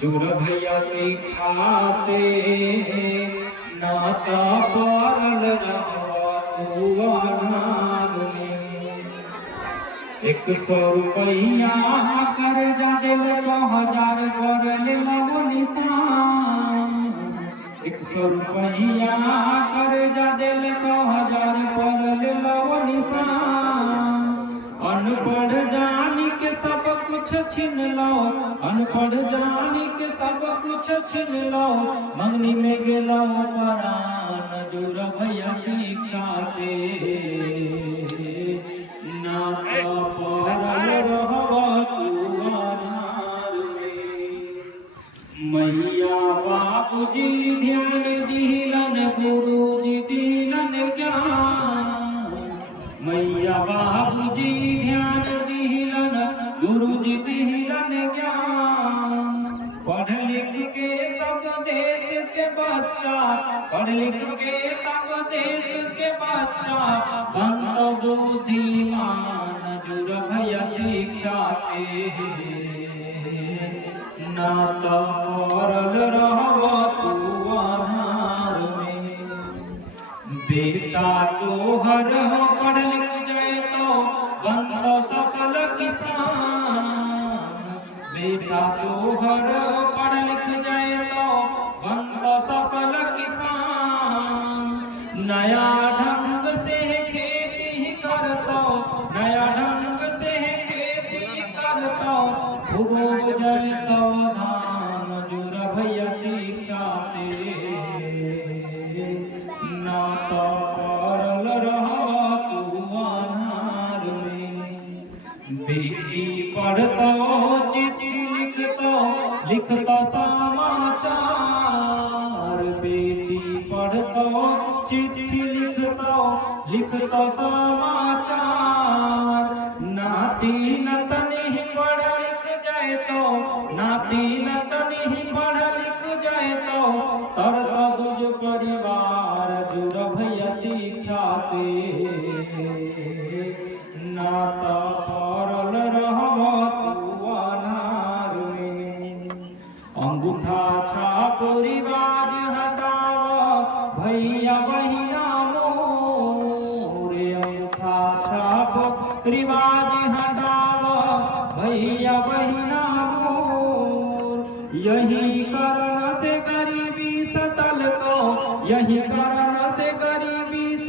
जुड़ भैया शिक्षा से नाता पारल एक 100 रुपया कर जा दिल 1000 कर लो निशान 100 रुपया कर जा दिल 1000 कर लो निशान अनपढ़ जानी के सब कुछ छीन लो अनपढ़ जानी के सब कुछ छीन लो मंगनी में गेलो परान जुड़ भैया शिक्षा से नाता पारल रहबा तू अनार मैया बापूजी ध्यान दिलन गुरुजी दिलन ज्ञान मैया बापूजी ध्यान दिलन गुरुजी दिलन ज्ञान पढ़ लिख के सब देश के बच्चा पढ़ लिख के सब देश के बच्चा बंद बुद्धिमान जुड़ भैया शिक्षा से नाता पारल रहबा तू अनार में बेटा तोहर पढ़ लिख जाए तो बंद सफल किसान बेटा तोहर पढ़ लिख जाए तो बंद सफल किसान नया ढंग से खेती करतो नया ढंग से खेती करतो उगो जलतो धान जुड़ भैया शिक्षा से नाता पारल रहबा तू अनार में बेटी पढ़तो चिट्ठी लिखतो समाचार बेटी पढ़तो चिट्ठी लिखतो समाचार नाती नतनी पढ़ लिख जाए तो नाती नतनी पढ़ लिख जाए तो तरता बुझ परिवार जुड़ भैया शिक्षा से नाता पारल रहबा तू अनार में अंगूठा छाप रिवाज हटाओ भैया बहिना मोरे अंगूठा छाप रिवाज